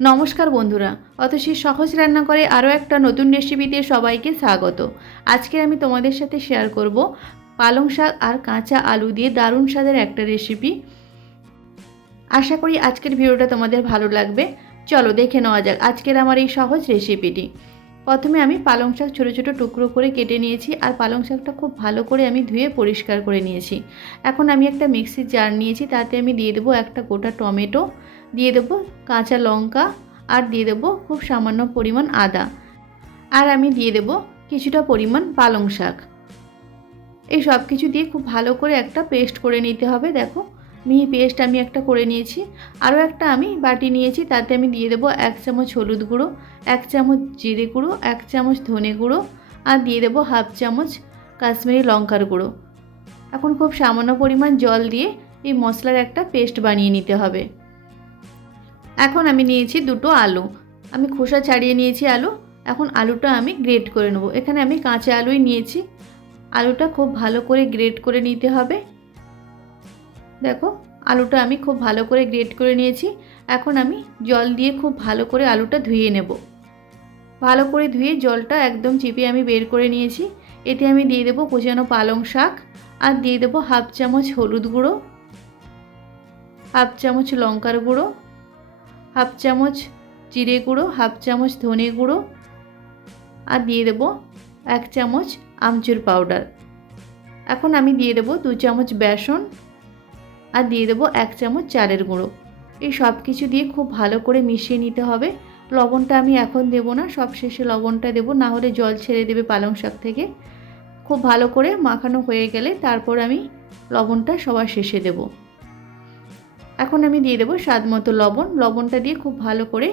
নমস্কার বন্ধুরা, অতসী সহজ রান্না করে আরও একটা নতুন রেসিপিতে সবাইকে স্বাগত। আজকে আমি তোমাদের সাথে শেয়ার করব পালং শাক আর কাঁচা আলু দিয়ে দারুণ স্বাদের একটা রেসিপি। আশা করি আজকের ভিডিওটা তোমাদের ভালো লাগবে। চলো দেখে নেওয়া যাক আজকের আমার এই সহজ রেসিপিটি। প্রথমে আমি পালং শাক ছোটো ছোটো টুকরো করে কেটে নিয়েছি, আর পালং শাকটা খুব ভালো করে আমি ধুয়ে পরিষ্কার করে নিয়েছি। এখন আমি একটা মিক্সির জার নিয়েছি, তাতে আমি দিয়ে দেবো একটা গোটা টমেটো, দিয়ে দেবো কাঁচা লঙ্কা, আর দিয়ে দেবো খুব সামান্য পরিমাণ আদা, আর আমি দিয়ে দেবো কিছুটা পরিমাণ পালং শাক। এই সব কিছু দিয়ে খুব ভালো করে একটা পেস্ট করে নিতে হবে। দেখো মিহি পেস্ট আমি একটা করে নিয়েছি। আরও একটা আমি বাটি নিয়েছি, তাতে আমি দিয়ে দেবো 1 চামচ হলুদ গুঁড়ো, 1 চামচ জিরে গুঁড়ো, 1 চামচ ধনে গুঁড়ো, আর দিয়ে দেবো 1/2 চামচ কাশ্মীরি লঙ্কার গুঁড়ো। এখন খুব সামান্য পরিমাণ জল দিয়ে এই মশলার একটা পেস্ট বানিয়ে নিতে হবে। এখন আমি নিয়েছি দুটো আলু, আমি খোসা ছাড়িয়ে নিয়েছি আলু। এখন আলুটা আমি গ্রেট করে নেব। এখানে আমি কাঁচা আলুই নিয়েছি। আলুটা খুব ভালো করে গ্রেট করে নিতে হবে। দেখো আলুটা আমি খুব ভালো করে গ্রেট করে নিয়েছি। এখন আমি জল দিয়ে খুব ভালো করে আলুটা ধুয়ে নেব। ভালো করে ধুয়ে জলটা একদম চিপে আমি বের করে নিয়েছি। এতে আমি দিয়ে দেবো কুচানো পালং শাক, আর দিয়ে দেবো 1/2 চামচ হলুদ গুঁড়ো, 1/2 চামচ লঙ্কার গুঁড়ো, 1/2 চামচ জিরে গুঁড়ো, 1/2 চামচ ধনে গুঁড়ো, আর দিয়ে দেবো 1 চামচ আমচুর পাউডার। এখন আমি দিয়ে দেবো 2 চামচ বেসন, আর দিয়ে দেবো 1 চামচ চালের গুঁড়ো। এই সব কিছু দিয়ে খুব ভালো করে মিশিয়ে নিতে হবে। লবণটা আমি এখন দেবো না, সব শেষে লবণটা দেবো, না হলে জল ছেড়ে দেবে পালং শাক থেকে। খুব ভালো করে মাখানো হয়ে গেলে তারপর আমি লবণটা সবার শেষে দেব। এখন আমি দিয়ে দেবো স্বাদ মতো লবণ। লবণটা দিয়ে খুব ভালো করে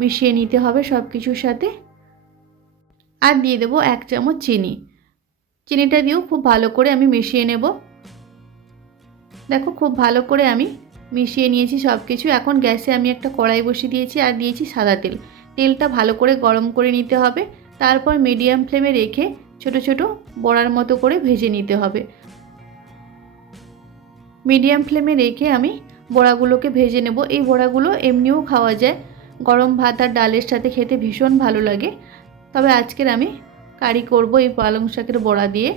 মিশিয়ে নিতে হবে সব কিছুর সাথে। আর দিয়ে দেবো 1 চামচ চিনি। চিনিটা দিয়েও খুব ভালো করে আমি মিশিয়ে নেব। দেখো খুব ভালো করে আমি মিশিয়ে নিয়েছি সব কিছু। এখন গ্যাসে আমি একটা কড়াই বসিয়ে দিয়েছি, আর দিয়েছি সাদা তেল। তেলটা ভালো করে গরম করে নিতে হবে। তারপর মিডিয়াম ফ্লেমে রেখে ছোট ছোট বড়ার মতো করে ভেজে নিতে হবে। মিডিয়াম ফ্লেমে রেখে আমি বড়াগুলোকে ভেজে নেব। এই বড়াগুলো এমনিও খাওয়া যায়, গরম ভাত আর ডালের সাথে খেতে ভীষণ ভালো লাগে। তবে আজকের আমি কারি করব এই পালং শাকের বড়া দিয়ে।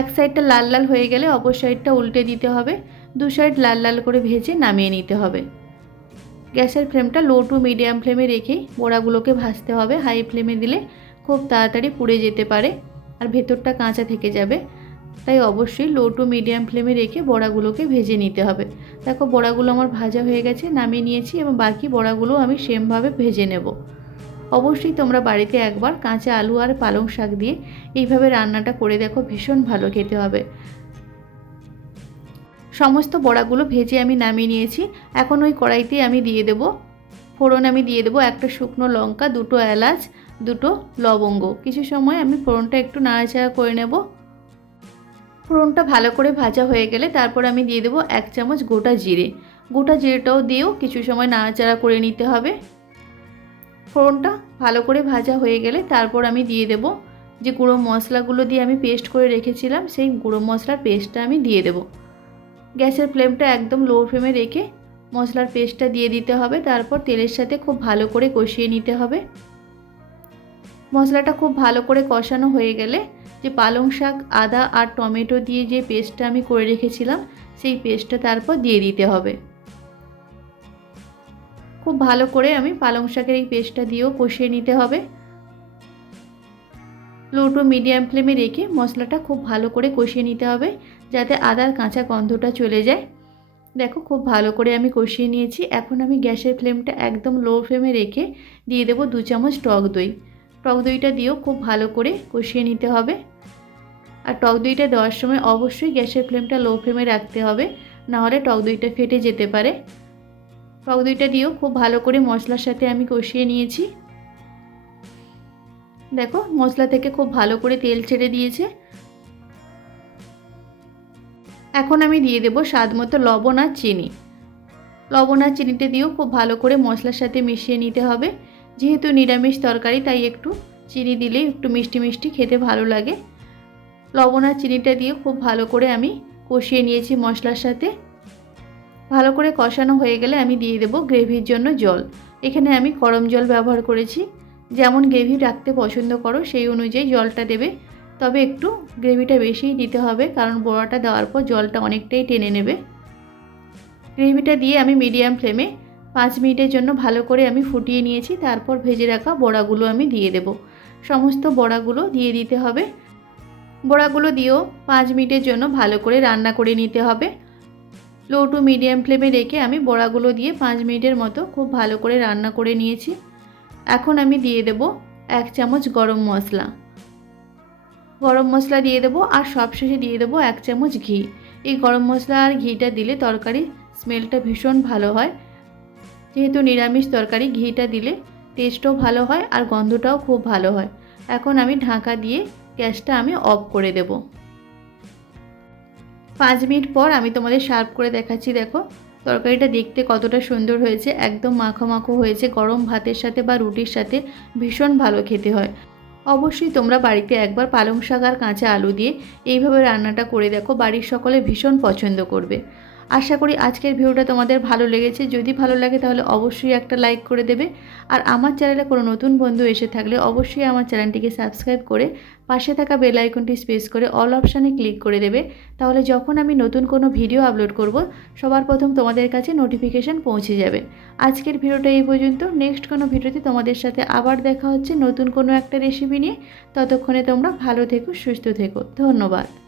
এক সাইডটা লাল লাল হয়ে গেলে অপর সাইডটা উল্টে দিতে হবে। দু সাইড লাল লাল করে ভেজে নামিয়ে নিতে হবে। গ্যাসের ফ্লেমটা লো টু মিডিয়াম ফ্লেমে রেখেই বড়াগুলোকে ভাজতে হবে। হাই ফ্লেমে দিলে খুব তাড়াতাড়ি পুড়ে যেতে পারে, আর ভেতরটা কাঁচা থেকে যাবে। তাই অবশ্যই লো টু মিডিয়াম ফ্লেমে রেখে বড়াগুলোকে ভেজে নিতে হবে। দেখো বড়াগুলো আমার ভাজা হয়ে গেছে, নামিয়ে নিয়েছি, এবং বাকি বড়াগুলো আমি সেমভাবে ভেজে নেব। অবশ্যই তোমরা বাড়িতে একবার কাঁচা আলু আর পালং শাক দিয়ে এইভাবে রান্নাটা করে দেখো, ভীষণ ভালো খেতে হবে। সমস্ত বড়াগুলো ভেজে আমি নামিয়ে নিয়েছি। এখন ওই কড়াইতে আমি দিয়ে দেব ফোড়ন। আমি দিয়ে দেবো একটা শুকনো লঙ্কা, দুটো এলাচ, দুটো লবঙ্গ। কিছু সময় আমি ফোড়নটা একটু নাড়াচাড়া করে নেব। ফোড়নটা ভালো করে ভাজা হয়ে গেলে তারপর আমি দিয়ে দেবো 1 চামচ গোটা জিরে। গোটা জিরেটাও দিয়েও কিছু সময় নাড়াচাড়া করে নিতে হবে। ফোড়নটা ভালো করে ভাজা হয়ে গেলে তারপর আমি দিয়ে দেব যে গুঁড়ো মশলাগুলো দিয়ে আমি পেস্ট করে রেখেছিলাম, সেই গুঁড়ো মশলার পেস্টটা আমি দিয়ে দেব। গ্যাসের ফ্লেমটা একদম লো ফ্লেমে রেখে মশলার পেস্টটা দিয়ে দিতে হবে। তারপর তেলের সাথে খুব ভালো করে কষিয়ে নিতে হবে। মশলাটা খুব ভালো করে কষানো হয়ে গেলে যে পালং শাক, আদা আর টমেটো দিয়ে যে পেস্টটা আমি করে রেখেছিলাম, সেই পেস্টটা তারপর দিয়ে দিতে হবে। খুব ভালো করে আমি পালং শাকের এই পেস্টটা দিয়েও কষিয়ে নিতে হবে। লো টু মিডিয়াম ফ্লেমে রেখে মশলাটা খুব ভালো করে কষিয়ে নিতে হবে, যাতে আদার কাঁচা গন্ধটা চলে যায়। দেখো খুব ভালো করে আমি কষিয়ে নিয়েছি। এখন আমি গ্যাসের ফ্লেমটা একদম লো ফ্লেমে রেখে দিয়ে দেবো 2 চামচ টক দই। টক দইটা দিয়েও খুব ভালো করে কষিয়ে নিতে হবে। আর টক দইটা দেওয়ার সময় অবশ্যই গ্যাসের ফ্লেমটা লো ফ্লেমে রাখতে হবে, নাহলে টক দইটা ফেটে যেতে পারে। টক দইটা দিয়েও খুব ভালো করে মশলার সাথে আমি কষিয়ে নিয়েছি। দেখো মশলা থেকে খুব ভালো করে তেল ছেড়ে দিয়েছে। এখন আমি দিয়ে দেবো স্বাদ মতো লবণ আর চিনি। লবণ আর চিনিটা দিয়েও খুব ভালো করে মশলার সাথে মিশিয়ে নিতে হবে। যেহেতু নিরামিষ তরকারি, তাই একটু চিনি দিলে একটু মিষ্টি মিষ্টি খেতে ভালো লাগে। লবণ আর চিনিটা দিয়ে খুব ভালো করে আমি কষিয়ে নিয়েছি মশলার সাথে। ভালো করে কষানো হয়ে গেলে আমি দিয়ে দেবো গ্রেভির জন্য জল। এখানে আমি গরম জল ব্যবহার করেছি। যেমন গ্রেভি রাখতে পছন্দ করো সেই অনুযায়ী জলটা দেবে, তবে একটু গ্রেভিটা বেশিই দিতে হবে, কারণ বড়াটা দেওয়ার পর জলটা অনেকটাই টেনে নেবে। গ্রেভিটা দিয়ে আমি মিডিয়াম ফ্লেমে 5 মিনিটের জন্য ভালো করে আমি ফুটিয়ে নিয়েছি। তারপর ভেজে রাখা বড়াগুলো আমি দিয়ে দেব। সমস্ত বড়াগুলো দিয়ে দিতে হবে। বড়াগুলো দিয়েও 5 মিনিটের জন্য ভালো করে রান্না করে নিতে হবে। লো টু মিডিয়াম ফ্লেমে রেখে আমি বড়াগুলো দিয়ে 5 মিনিটের মতো খুব ভালো করে রান্না করে নিয়েছি। এখন আমি দিয়ে দেব 1 চামচ গরম মশলা। গরম মশলা দিয়ে দেবো আর সবশেষে দিয়ে দেবো 1 চামচ ঘি। এই গরম মশলা আর ঘিটা দিলে তরকারির স্মেলটা ভীষণ ভালো হয়। যেহেতু নিরামিষ তরকারি, ঘিটা দিলে টেস্টও ভালো হয় আর গন্ধটাও খুব ভালো হয়। এখন আমি ঢাকা দিয়ে গ্যাসটা আমি অফ করে দেব। 5 মিনিট পর আমি তোমাদের সার্ভ করে দেখাচ্ছি। দেখো তরকারিটা দেখতে কতটা সুন্দর হয়েছে, একদম মাখো মাখো হয়েছে। গরম ভাতের সাথে বা রুটির সাথে ভীষণ ভালো খেতে হয়। অবশ্যই তোমরা বাড়িতে একবার পালং শাক আর কাঁচা আলু দিয়ে এইভাবে রান্নাটা করে দেখো, বাড়ির সকলে ভীষণ পছন্দ করবে। আশা করি আজকের ভিডিওটা তোমাদের ভালো লেগেছে। যদি ভালো লাগে তাহলে অবশ্যই একটা লাইক করে দেবে। আর আমার চ্যানেলে কোনো নতুন বন্ধু এসে থাকলে অবশ্যই আমার চ্যানেলটিকে সাবস্ক্রাইব করে পাশে থাকা বেল আইকনটি প্রেস করে অল অপশানে ক্লিক করে দেবে। তাহলে যখন আমি নতুন কোনো ভিডিও আপলোড করব সবার প্রথম তোমাদের কাছে নোটিফিকেশান পৌঁছে যাবে। আজকের ভিডিওটা এই পর্যন্ত। নেক্সট কোনো ভিডিওতে তোমাদের সাথে আবার দেখা হচ্ছে নতুন কোনো একটা রেসিপি নিয়ে। ততক্ষণে তোমরা ভালো থেকো, সুস্থ থেকো। ধন্যবাদ।